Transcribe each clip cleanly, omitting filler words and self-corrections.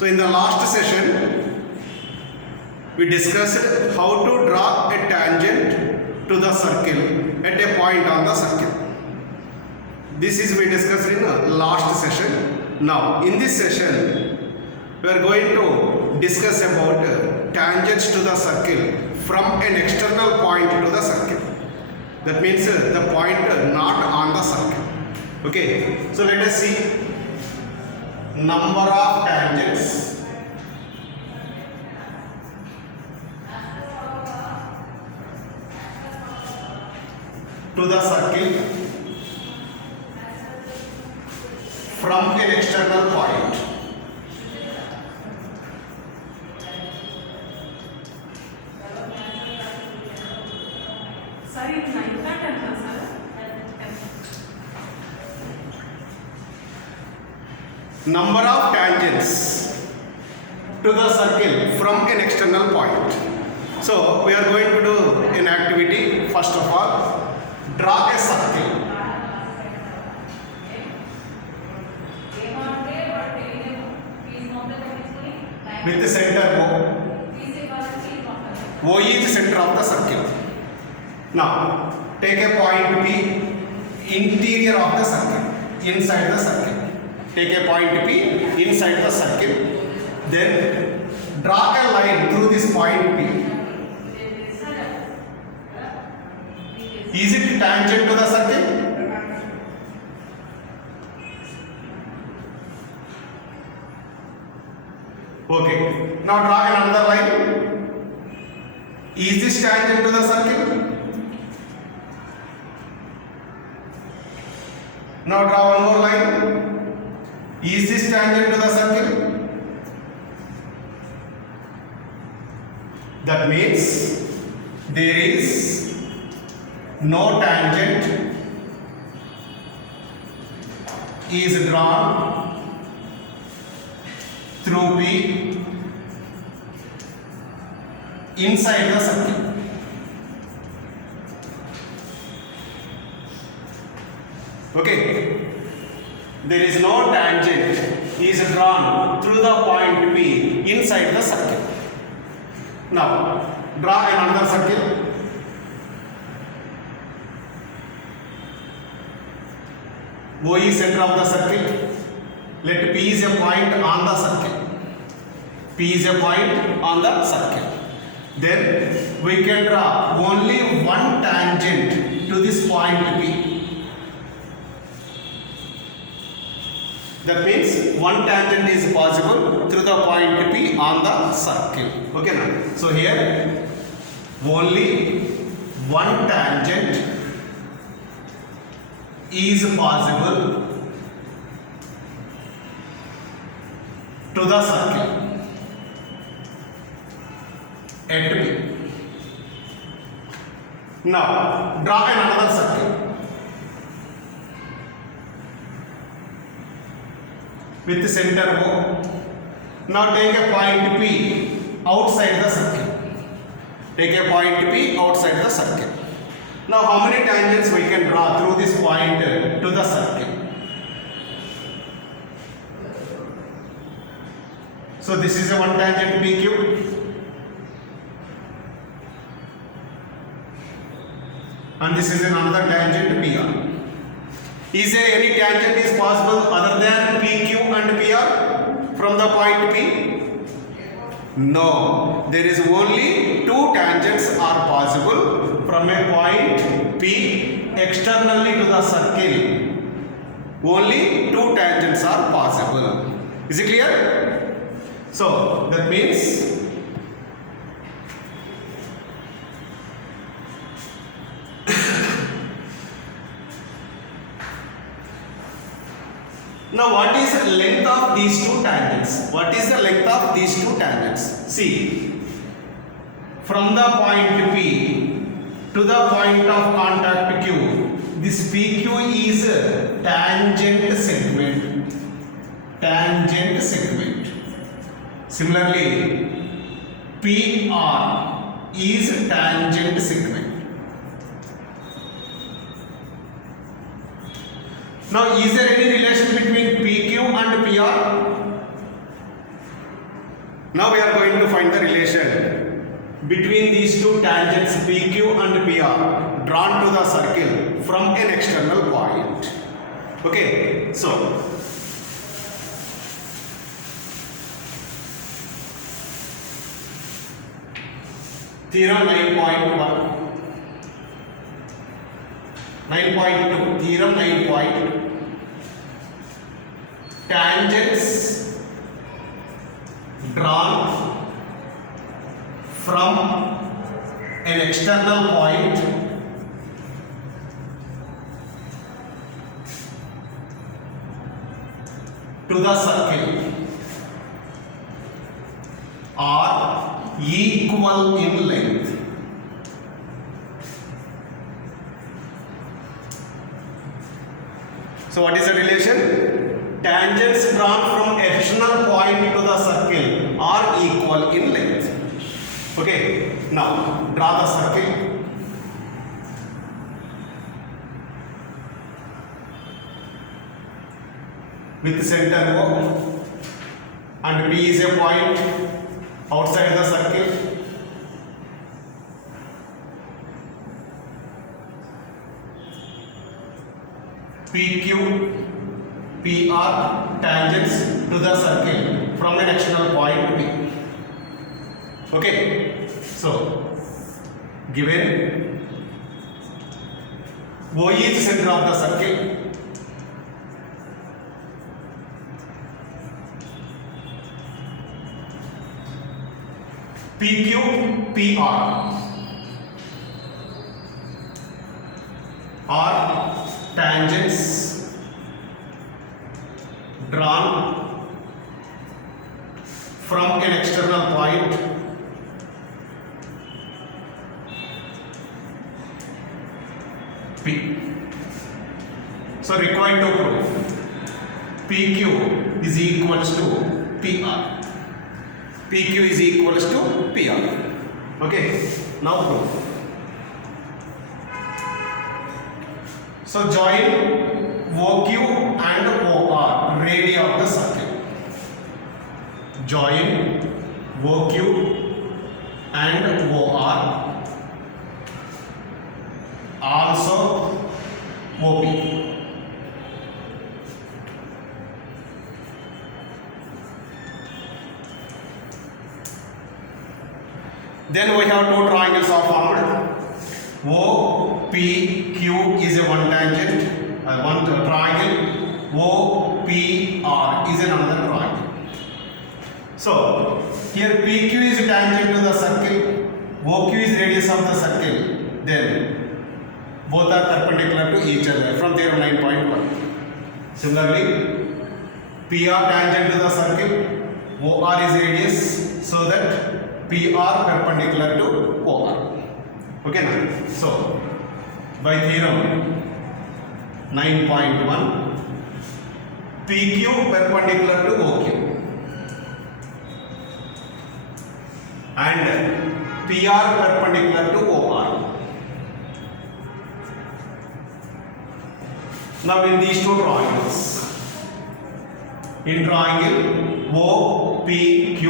So in the last session, we discussed how to draw a tangent to the circle at a point on the circle. This is we discussed in the last session. Now in this session, we are going to discuss about tangents to the circle from an external point to the circle. That means the point not on the circle. Okay, so let us see number of tangents to the circle from an external point. Sir, it's 9 pattern, sir. Number of tangents to the circle from an external point. So we are going to do an activity. First of all, draw a circle. With the center O. O is the center of the circle. Now take a point P, interior of the circle, inside the circle. Take a point P inside the circle. Then draw a line through this point P. Is it tangent to the circle? Okay. Now draw another line. Is this tangent to the circle? Now draw one more line. Is this tangent to the circle? That means there is no tangent is drawn through P inside the circle. Okay. There is no tangent is drawn through the point P inside the circle. Now draw another circle. O is center of the circle. Let P is a point on the circle. P is a point on the circle. Then we can draw only one tangent to this point P. That means one tangent is possible through the point P on the circle. Okay now. So here only one tangent is possible to the circle at P. Now draw another circle with the center O. Now take a point P outside the circle. Take a point P outside the circle. Now how many tangents we can draw through this point to the circle? So this is a one tangent PQ. And this is another tangent PR. Is there any tangent is possible other than PQ and PR from the point P? No. There is only two tangents are possible from a point P externally to the circle. Only two tangents are possible. Is it clear? So that means now what is the length of these two tangents? What is the length of these two tangents? See, from the point P to the point of contact Q, this PQ is a tangent segment. Tangent segment. Similarly, PR is tangent segment. Now, is there any relation between PQ and PR? Now we are going to find the relation between these two tangents PQ and PR drawn to the circle from an external point. Okay, so theorem 9.1, 9.2, theorem 9.2, tangents drawn from an external point to the circle are equal in length. So what is the relation? Tangents drawn from external point to the circle are equal in length. Okay, now draw the circle. With center O, and P is a point outside the circle. PQ, PR tangents to the circle from an external point P. Okay, so given O is center of the circle, PQ, PR are tangents drawn from an external point P. So required to prove PQ is equals to PR. PQ is equals to PR. Okay, now prove. So join OQ and OR, radii of the circle. Join OQ and OR, also OP. Then we have two triangles are formed. OPQ is a one tangent, one triangle. OPR is another triangle. So here PQ is tangent to the circle, OQ is radius of the circle. Then both are perpendicular to each other from theorem 9.1. Similarly, PR tangent to the circle, OR is radius, so that PR perpendicular to OR. Okay now, so by theorem 9.1, PQ perpendicular to OQ and PR perpendicular to OR. Now in these two triangles, in triangle OPQ,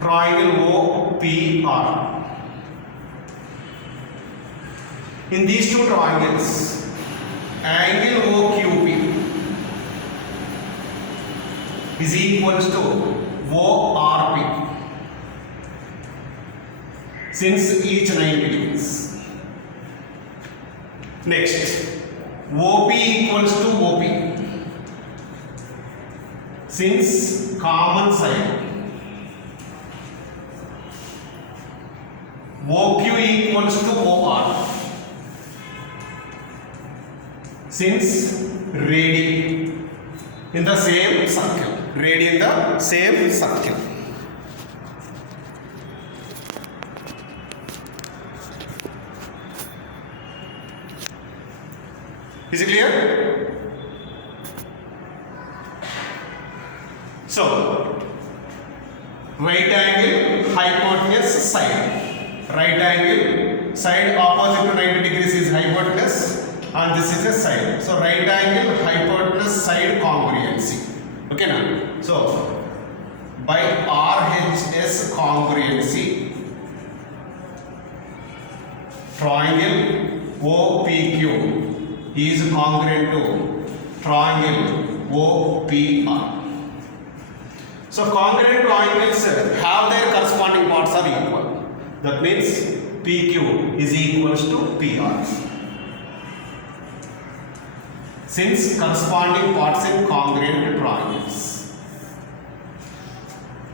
triangle OPR. In these two triangles, angle OQP is equals to ORP, since each 90 degrees. Next, OP equals to OP, since common side. OQ equals to OR, since radii in the same circle. Radii in the same circle. Is it clear? So, right angle, hypotenuse, side. Right angle, side opposite to 90 degrees is hypotenuse and this is a side. So, right angle, hypotenuse, side congruency. Okay now? So, by RHS congruency, triangle OPQ is congruent to triangle OPR. So congruent triangles have their corresponding parts are equal. That means PQ is equals to PR. Since corresponding parts in congruent triangles.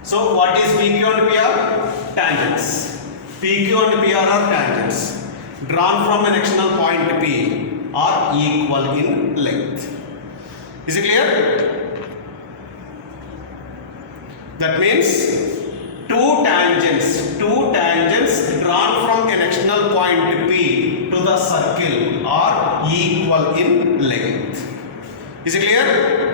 So what is PQ and PR? Tangents. PQ and PR are tangents drawn from an external point P are equal in length. Is it clear? That means two tangents drawn from an external point P to the circle are equal in length. Is it clear?